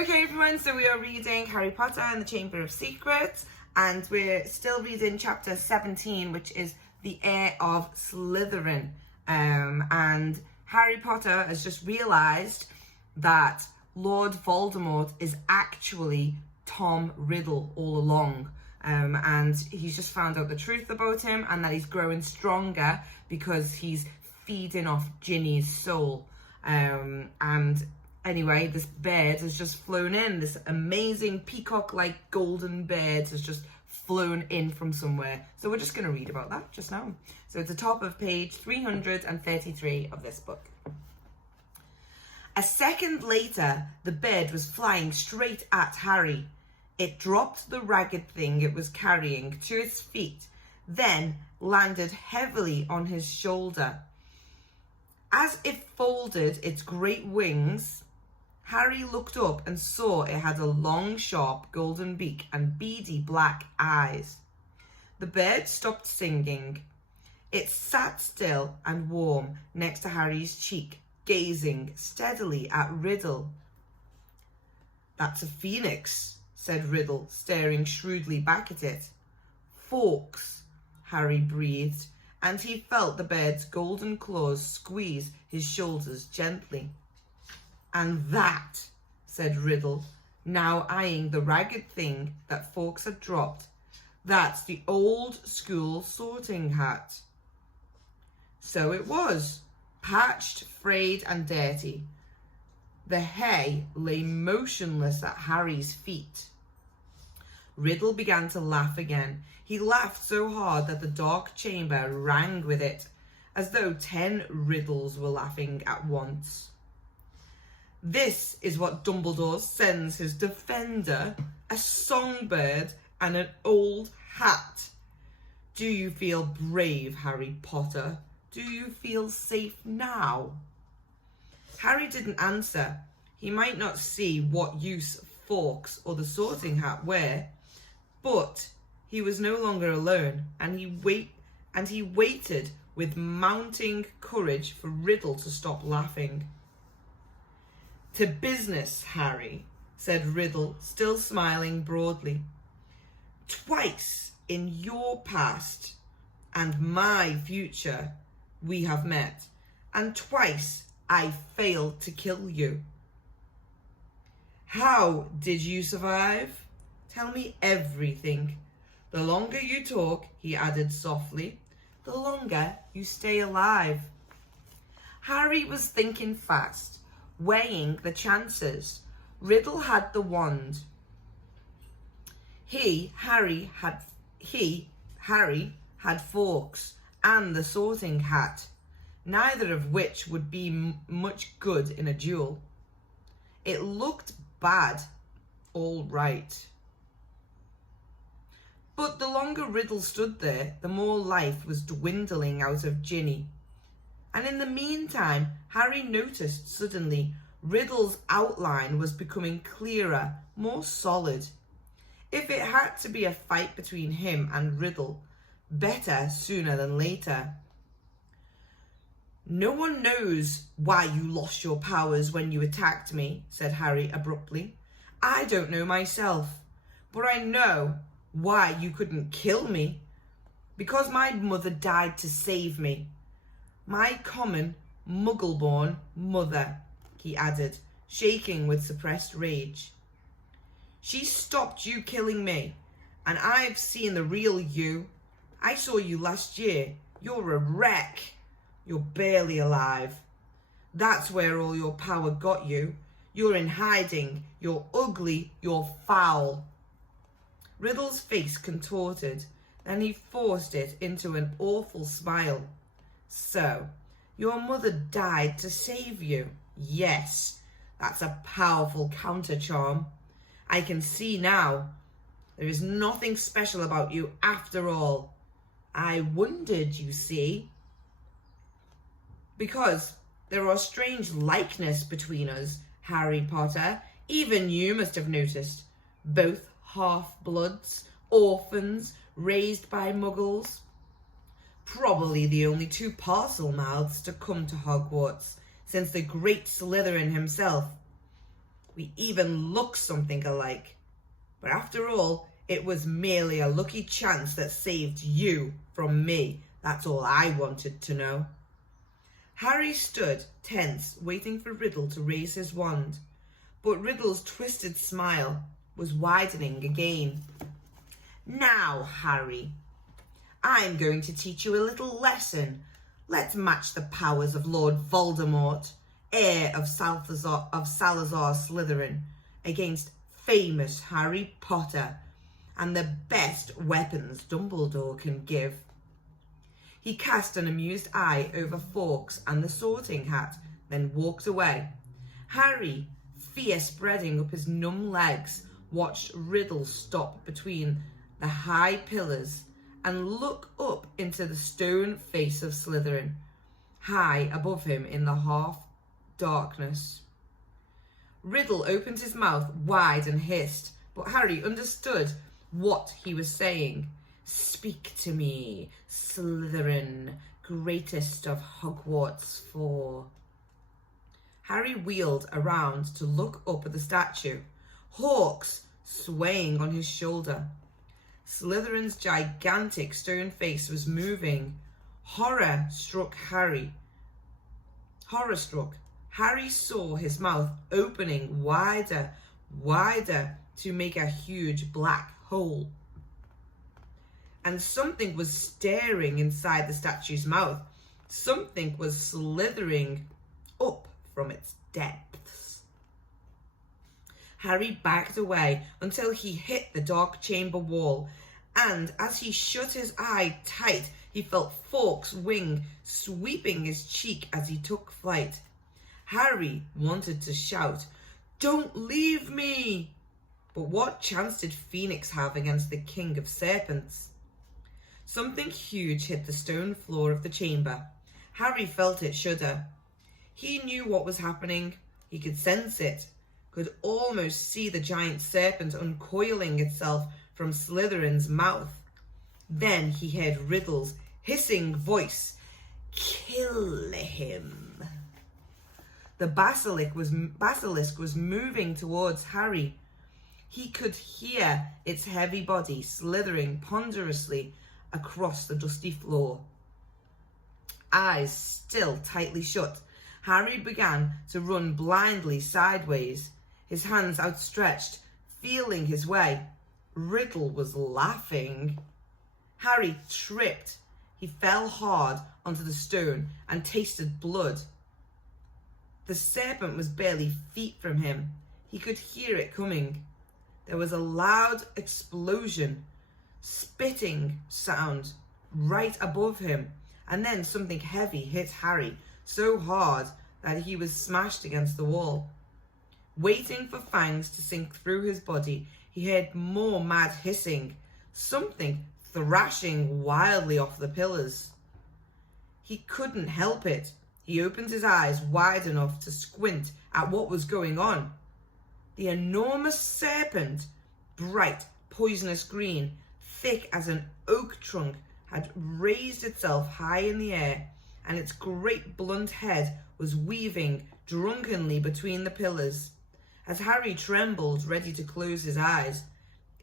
Okay everyone, so we are reading Harry Potter and the Chamber of Secrets, and we're still reading chapter 17, which is the Heir of Slytherin. And Harry Potter has just realised that Lord Voldemort is actually Tom Riddle all along. And he's just found out the truth about him, and that he's growing stronger because he's feeding off Ginny's soul. And anyway, this bird has just flown in. This amazing peacock-like golden bird has just flown in from somewhere. So we're just going to read about that just now. So it's the top of page 333 of this book. A second later, the bird was flying straight at Harry. It dropped the ragged thing it was carrying to its feet, then landed heavily on his shoulder. As it folded its great wings, Harry looked up and saw it had a long, sharp golden beak and beady black eyes. The bird stopped singing. It sat still and warm next to Harry's cheek, gazing steadily at Riddle. "That's a phoenix," said Riddle, staring shrewdly back at it. "Fawkes," Harry breathed, and he felt the bird's golden claws squeeze his shoulders gently. "And that," said Riddle, now eyeing the ragged thing that Fawkes had dropped, "that's the old school sorting hat." So it was, patched, frayed and dirty. The hay lay motionless at Harry's feet. Riddle began to laugh again. He laughed so hard that the dark chamber rang with it, as though 10 Riddles were laughing at once. "This is what Dumbledore sends his defender, a songbird and an old hat. Do you feel brave, Harry Potter? Do you feel safe now?" Harry didn't answer. He might not see what use Fawkes or the sorting hat were, but he was no longer alone, and he waited with mounting courage for Riddle to stop laughing. "To business, Harry," said Riddle, still smiling broadly. "Twice in your past and my future we have met, and twice I failed to kill you. How did you survive? Tell me everything. The longer you talk," he added softly, "the longer you stay alive." Harry was thinking fast, weighing the chances. Riddle had the wand. Harry had Fawkes and the sorting hat, neither of which would be much good in a duel. It looked bad, all right. But the longer Riddle stood there, the more life was dwindling out of Ginny. And in the meantime, Harry noticed suddenly Riddle's outline was becoming clearer, more solid. If it had to be a fight between him and Riddle, better sooner than later. "No one knows why you lost your powers when you attacked me," said Harry abruptly. "I don't know myself, but I know why you couldn't kill me. Because my mother died to save me. My common, muggle-born mother," he added, shaking with suppressed rage. "She stopped you killing me, and I've seen the real you. I saw you last year. You're a wreck. You're barely alive. That's where all your power got you. You're in hiding. You're ugly. You're foul." Riddle's face contorted, then he forced it into an awful smile. "So, your mother died to save you? Yes, that's a powerful counter-charm. I can see now. There is nothing special about you after all. I wondered, you see. Because there are strange likeness between us, Harry Potter. Even you must have noticed. Both half-bloods, orphans, raised by muggles. Probably the only 2 parcel mouths to come to Hogwarts since the great Slytherin himself. We even look something alike. But after all, it was merely a lucky chance that saved you from me. That's all I wanted to know. Harry stood tense, waiting for Riddle to raise his wand. But Riddle's twisted smile was widening again. Now, Harry, I'm going to teach you a little lesson. Let's match the powers of Lord Voldemort, heir of Salazar Slytherin, against famous Harry Potter and the best weapons Dumbledore can give. He cast an amused eye over Fawkes and the Sorting Hat, then walked away. Harry, fear spreading up his numb legs, watched Riddle stop between the high pillars and look up into the stone face of Slytherin, high above him in the half-darkness. Riddle opened his mouth wide and hissed, but Harry understood what he was saying. Speak to me, Slytherin, greatest of Hogwarts 4. Harry wheeled around to look up at the statue, Hawks swaying on his shoulder. Slytherin's gigantic stone face was moving. Horror-struck, Harry saw his mouth opening wider to make a huge black hole. And something was staring inside the statue's mouth. Something was slithering up from its depths. Harry backed away until he hit the dark chamber wall, and as he shut his eye tight, he felt Fawkes' wing sweeping his cheek as he took flight. Harry wanted to shout, "Don't leave me!" But what chance did Phoenix have against the King of Serpents? Something huge hit the stone floor of the chamber. Harry felt it shudder. He knew what was happening. He could sense it, could almost see the giant serpent uncoiling itself from Slytherin's mouth. Then he heard Riddle's hissing voice. "Kill him." The basilisk was moving towards Harry. He could hear its heavy body slithering ponderously across the dusty floor. Eyes still tightly shut, Harry began to run blindly sideways, his hands outstretched, feeling his way. Riddle was laughing. Harry tripped. He fell hard onto the stone and tasted blood. The serpent was barely feet from him. He could hear it coming. There was a loud explosion, spitting sound right above him, and then something heavy hit Harry so hard that he was smashed against the wall. Waiting for fangs to sink through his body, he heard more mad hissing, something thrashing wildly off the pillars. He couldn't help it. He opened his eyes wide enough to squint at what was going on. The enormous serpent, bright poisonous green, thick as an oak trunk, had raised itself high in the air, and its great blunt head was weaving drunkenly between the pillars. As Harry trembled, ready to close his eyes,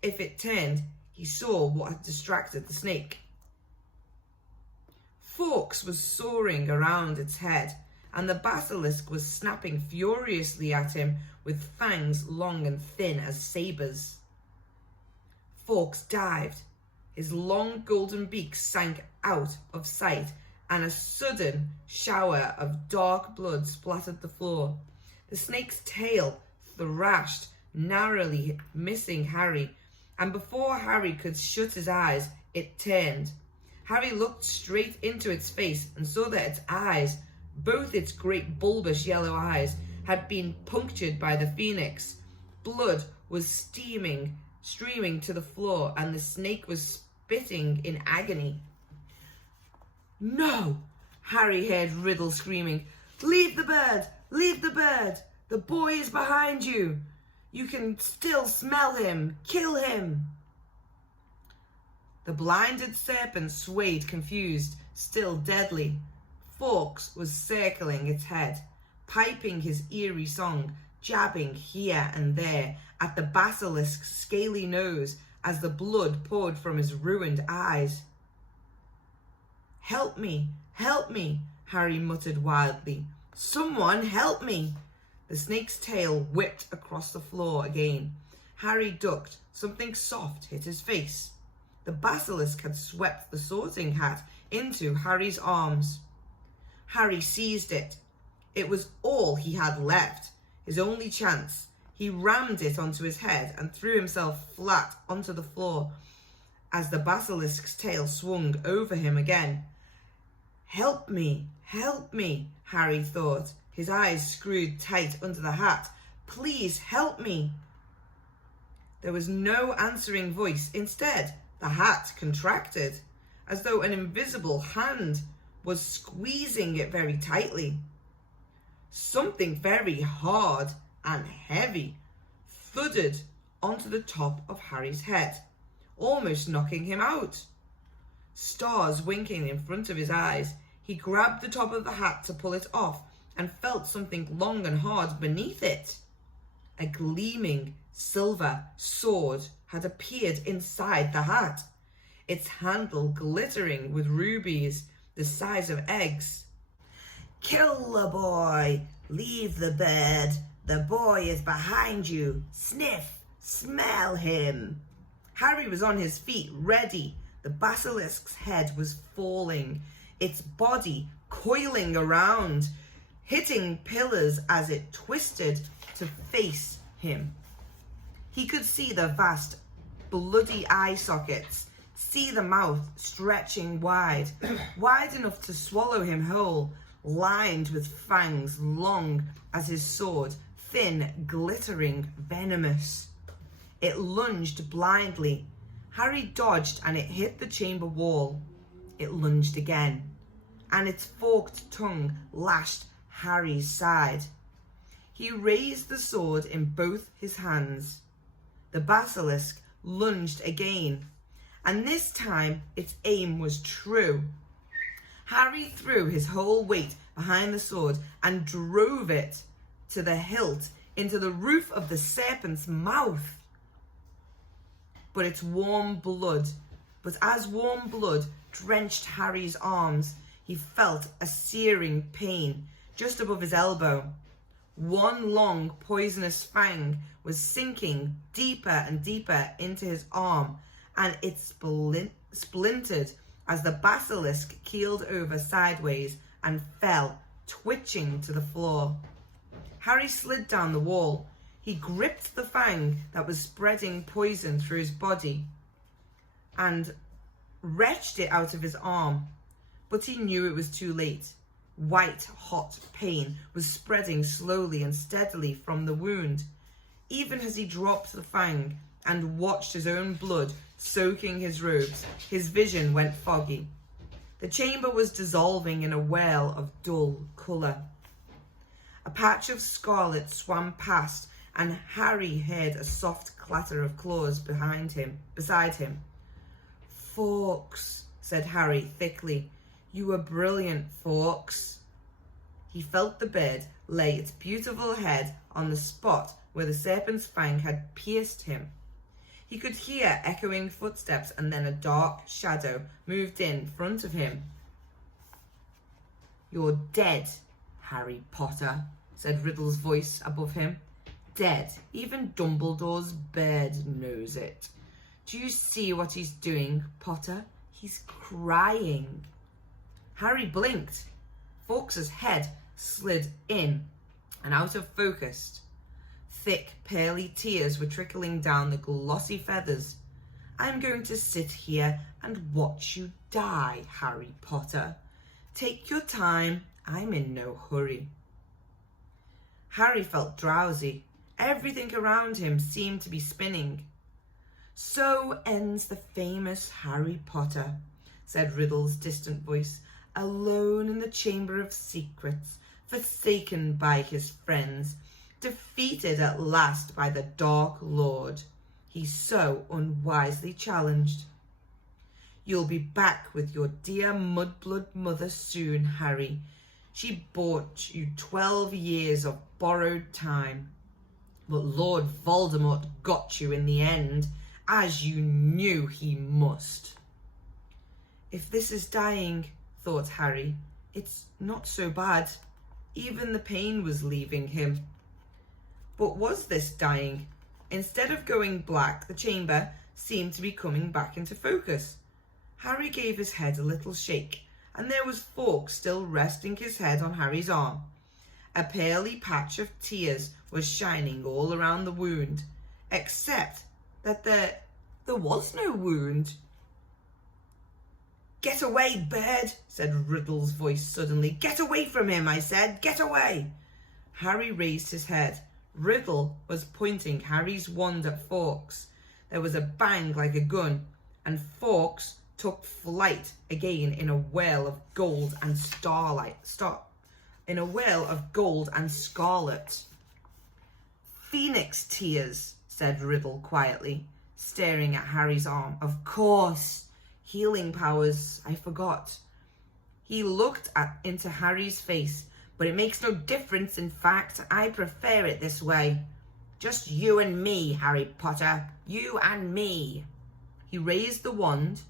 if it turned, he saw what had distracted the snake. Fawkes was soaring around its head, and the basilisk was snapping furiously at him with fangs long and thin as sabres. Fawkes dived. His long golden beak sank out of sight, and a sudden shower of dark blood splattered the floor. The snake's tail thrashed, narrowly missing Harry, and before Harry could shut his eyes, it turned. Harry looked straight into its face and saw that its eyes, both its great bulbous yellow eyes, had been punctured by the phoenix. Blood was streaming to the floor, and the snake was spitting in agony. "No!" Harry heard Riddle screaming. "Leave the bird! Leave the bird! The boy is behind you! You can still smell him! Kill him!" The blinded serpent swayed confused, still deadly. Fawkes was circling its head, piping his eerie song, jabbing here and there at the basilisk's scaly nose as the blood poured from his ruined eyes. "Help me, help me," Harry muttered wildly. "Someone help me." The snake's tail whipped across the floor again. Harry ducked. Something soft hit his face. The basilisk had swept the sorting hat into Harry's arms. Harry seized it. It was all he had left, his only chance. He rammed it onto his head and threw himself flat onto the floor as the basilisk's tail swung over him again. Help me, Harry thought, his eyes screwed tight under the hat. "Please help me." There was no answering voice. Instead, the hat contracted, as though an invisible hand was squeezing it very tightly. Something very hard and heavy thudded onto the top of Harry's head, almost knocking him out. Stars winking in front of his eyes, he grabbed the top of the hat to pull it off and felt something long and hard beneath it. A gleaming silver sword had appeared inside the hat, its handle glittering with rubies the size of eggs. "Kill the boy! Leave the bed! The boy is behind you! Sniff! Smell him!" Harry was on his feet, ready. The basilisk's head was falling, its body coiling around, hitting pillars as it twisted to face him. He could see the vast, bloody eye sockets, see the mouth stretching wide, wide enough to swallow him whole, lined with fangs long as his sword, thin, glittering, venomous. It lunged blindly. Harry dodged and it hit the chamber wall. It lunged again, and its forked tongue lashed Harry's side. He raised the sword in both his hands. The basilisk lunged again, and this time its aim was true. Harry threw his whole weight behind the sword and drove it to the hilt into the roof of the serpent's mouth. But as warm blood drenched Harry's arms, he felt a searing pain just above his elbow. One long poisonous fang was sinking deeper and deeper into his arm, and it splintered as the basilisk keeled over sideways and fell, twitching to the floor. Harry slid down the wall. He gripped the fang that was spreading poison through his body and wrenched it out of his arm, but he knew it was too late. White hot pain was spreading slowly and steadily from the wound. Even as he dropped the fang and watched his own blood soaking his robes, his vision went foggy. The chamber was dissolving in a well of dull colour. A patch of scarlet swam past, and Harry heard a soft clatter of claws beside him. "Fawkes," said Harry thickly. "You were brilliant, Fawkes." He felt the bird lay its beautiful head on the spot where the serpent's fang had pierced him. He could hear echoing footsteps, and then a dark shadow moved in front of him. "You're dead, Harry Potter," said Riddle's voice above him. "Dead. Even Dumbledore's bird knows it. Do you see what he's doing, Potter? He's crying." Harry blinked. Fawkes's head slid in and out of focus. Thick, pearly tears were trickling down the glossy feathers. "I'm going to sit here and watch you die, Harry Potter. Take your time. I'm in no hurry." Harry felt drowsy. Everything around him seemed to be spinning. "So ends the famous Harry Potter," said Riddle's distant voice, "alone in the Chamber of Secrets, forsaken by his friends, defeated at last by the Dark Lord he so unwisely challenged. You'll be back with your dear mudblood mother soon, Harry. She bought you 12 years of borrowed time. But Lord Voldemort got you in the end, as you knew he must. If this is dying, thought Harry, it's not so bad. Even the pain was leaving him. But was this dying? Instead of going black, the chamber seemed to be coming back into focus. Harry gave his head a little shake, and there was Fawkes still resting his head on Harry's arm. A pearly patch of tears was shining all around the wound, except that there was no wound. "Get away, bird," said Riddle's voice suddenly. "Get away from him, I said. Get away." Harry raised his head. Riddle was pointing Harry's wand at Fawkes. There was a bang like a gun, and Fawkes took flight again in a whirl of gold and scarlet. "Phoenix tears," said Riddle quietly, staring at Harry's arm. "Of course. Healing powers, I forgot." He looked into Harry's face. "But it makes no difference, in fact. I prefer it this way. Just you and me, Harry Potter. You and me." He raised the wand.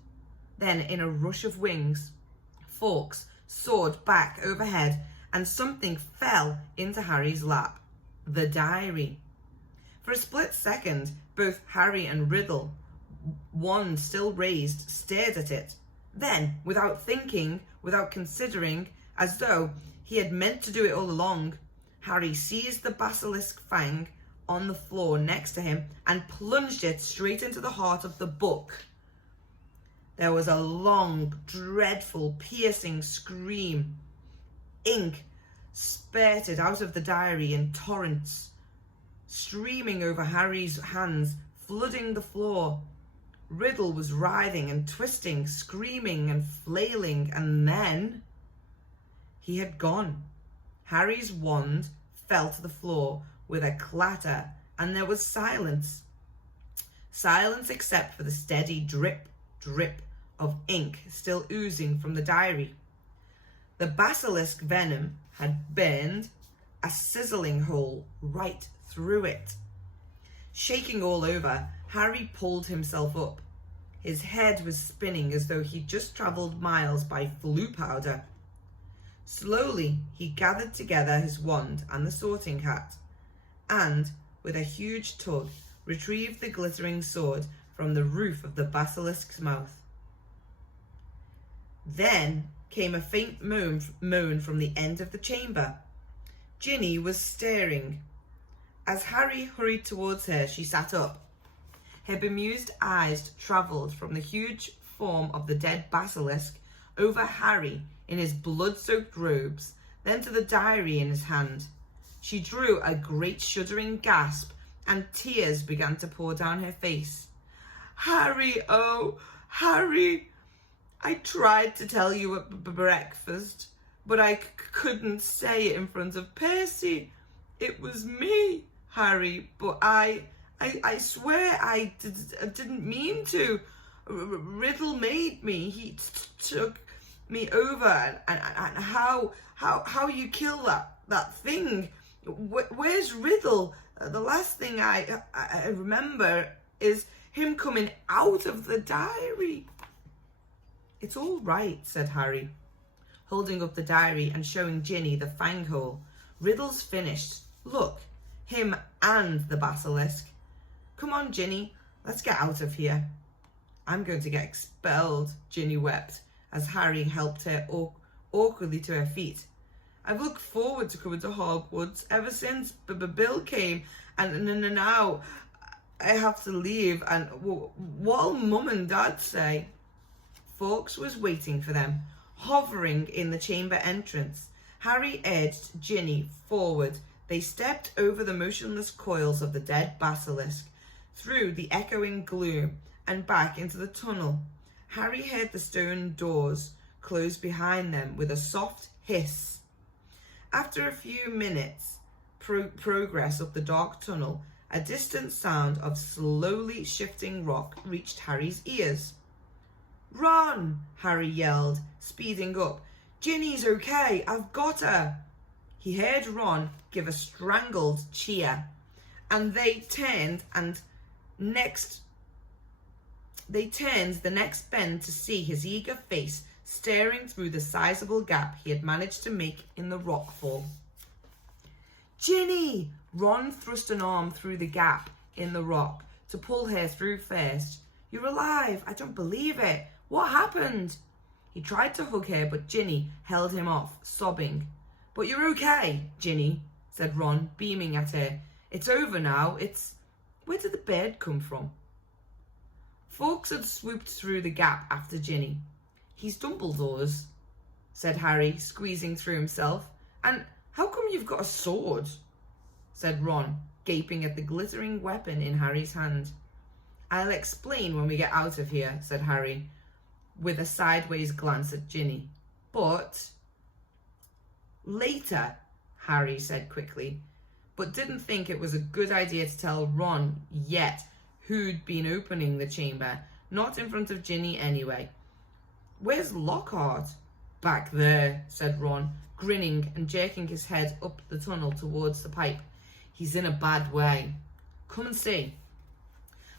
Then, in a rush of wings, Fawkes soared back overhead, and something fell into Harry's lap. The diary. For a split second, both Harry and Riddle, wand still raised, stared at it. Then, without thinking, without considering, as though he had meant to do it all along, Harry seized the basilisk fang on the floor next to him and plunged it straight into the heart of the book. There was a long, dreadful, piercing scream. Ink spurted out of the diary in torrents, streaming over Harry's hands, flooding the floor. Riddle was writhing and twisting, screaming and flailing, and then he had gone. Harry's wand fell to the floor with a clatter, and there was silence. Silence except for the steady drip, drip of ink still oozing from the diary. The basilisk venom had burned a sizzling hole right through it. Shaking all over, Harry pulled himself up. His head was spinning as though he'd just travelled miles by flue powder. Slowly, he gathered together his wand and the sorting hat, and, with a huge tug, retrieved the glittering sword from the roof of the basilisk's mouth. Then came a faint moan from the end of the chamber. Ginny was staring. As Harry hurried towards her, she sat up. Her bemused eyes travelled from the huge form of the dead basilisk over Harry in his blood-soaked robes, then to the diary in his hand. She drew a great shuddering gasp, and tears began to pour down her face. "Harry, oh, Harry! I tried to tell you at breakfast, but I couldn't say it in front of Percy. It was me, Harry, but I swear I didn't mean to. Riddle made me. He took me over, and how you kill that thing? Where's Riddle? The last thing I remember is him coming out of the diary." "It's all right," said Harry, holding up the diary and showing Ginny the fang hole. "Riddle's finished. Look, him and the basilisk. Come on, Ginny, let's get out of here." "I'm going to get expelled," Ginny wept, as Harry helped her awkwardly to her feet. "I've looked forward to coming to Hogwarts ever since Bill came, and now I have to leave, and what'll Mum and Dad say?" Fawkes was waiting for them, hovering in the chamber entrance. Harry edged Ginny forward. They stepped over the motionless coils of the dead basilisk, through the echoing gloom, and back into the tunnel. Harry heard the stone doors close behind them with a soft hiss. After a few minutes' progress up the dark tunnel, a distant sound of slowly shifting rock reached Harry's ears. "Ron!" Harry yelled, speeding up. "Ginny's okay, I've got her." He heard Ron give a strangled cheer. and they turned the next bend to see his eager face staring through the sizable gap he had managed to make in the rockfall. Ginny! Ron thrust an arm through the gap in the rock to pull her through first. You're alive! I don't believe it! What happened? He tried to hug her, but Ginny held him off, sobbing. But you're okay, Ginny, said Ron, beaming at her. It's over now. Where did the bird come from? Fawkes had swooped through the gap after Ginny. He's Dumbledore's, said Harry, squeezing through himself. And how come you've got a sword? Said Ron, gaping at the glittering weapon in Harry's hand. I'll explain when we get out of here, said Harry, with a sideways glance at Ginny. But later, Harry said quickly, but didn't think it was a good idea to tell Ron yet who'd been opening the chamber, not in front of Ginny anyway. Where's Lockhart? Back there, said Ron, grinning and jerking his head up the tunnel towards the pipe. He's in a bad way. Come and see.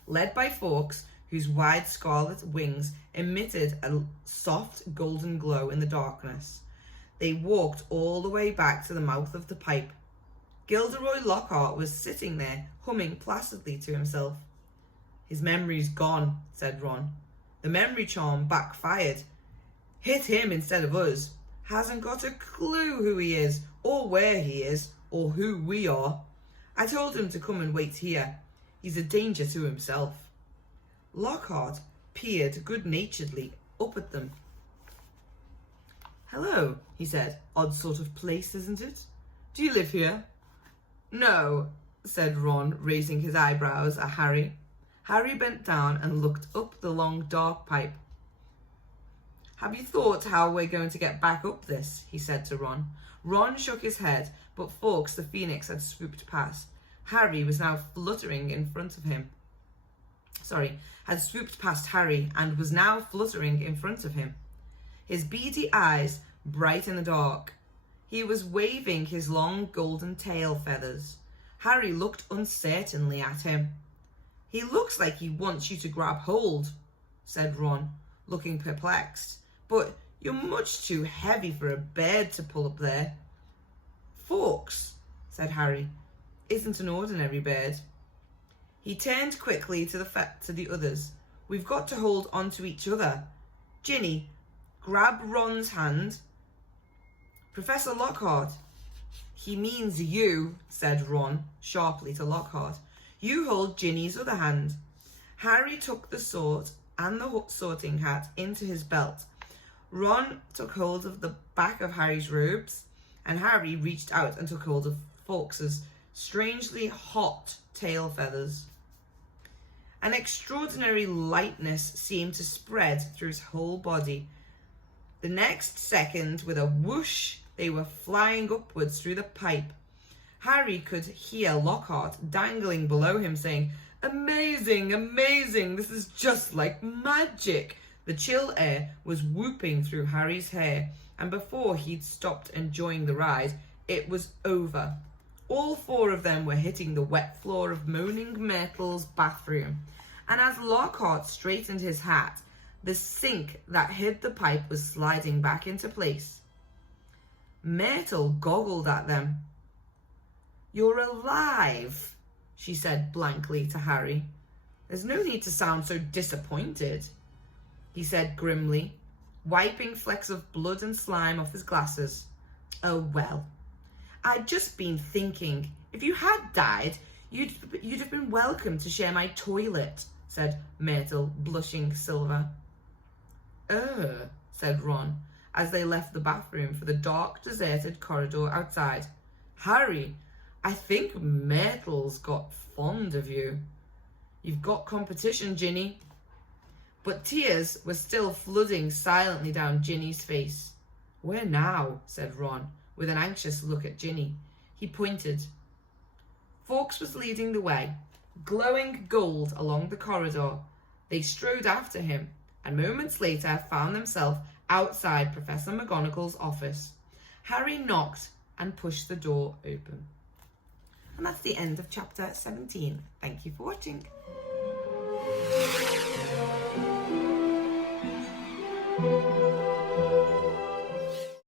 Led by Fawkes, whose wide scarlet wings emitted a soft golden glow in the darkness, they walked all the way back to the mouth of the pipe. Gilderoy Lockhart was sitting there, humming placidly to himself. His memory's gone, said Ron. The memory charm backfired. Hit him instead of us. Hasn't got a clue who he is, or where he is, or who we are. I told him to come and wait here. He's a danger to himself. Lockhart peered good-naturedly up at them. Hello, he said. Odd sort of place, isn't it? Do you live here? No, said Ron, raising his eyebrows at Harry. Harry bent down and looked up the long, dark pipe. Have you thought how we're going to get back up this? He said to Ron. Ron shook his head, but Fawkes the Phoenix had swooped past. Harry was now fluttering in front of him. Had swooped past Harry and was now fluttering in front of him. His beady eyes bright in the dark. He was waving his long golden tail feathers. Harry looked uncertainly at him. He looks like he wants you to grab hold, said Ron, looking perplexed. But you're much too heavy for a bird to pull up there. Fawkes, said Harry, isn't an ordinary bird. He turned quickly to the others. We've got to hold on to each other. Ginny, grab Ron's hand. Professor Lockhart. He means you, said Ron sharply to Lockhart. You hold Ginny's other hand. Harry took the sword and the sorting hat into his belt. Ron took hold of the back of Harry's robes, and Harry reached out and took hold of Fawkes's strangely hot tail feathers. An extraordinary lightness seemed to spread through his whole body. The next second, with a whoosh, they were flying upwards through the pipe. Harry could hear Lockhart dangling below him saying, "Amazing, amazing, this is just like magic." The chill air was whooping through Harry's hair, and before he'd stopped enjoying the ride, it was over. All four of them were hitting the wet floor of Moaning Myrtle's bathroom, and as Lockhart straightened his hat, the sink that hid the pipe was sliding back into place. Myrtle goggled at them. "You're alive," she said blankly to Harry. "There's no need to sound so disappointed," he said grimly, wiping flecks of blood and slime off his glasses. "Oh, well, I'd just been thinking, if you had died, you'd have been welcome to share my toilet," said Myrtle, blushing silver. Said Ron, as they left the bathroom for the dark, deserted corridor outside. "Harry, I think Myrtle's got fond of you. You've got competition, Ginny." But tears were still flooding silently down Ginny's face. "Where now?" said Ron, with an anxious look at Ginny. He pointed. Fawkes was leading the way, glowing gold along the corridor. They strode after him, and moments later found themselves outside Professor McGonagall's office. Harry knocked and pushed the door open. And that's the end of chapter 17. Thank you for watching.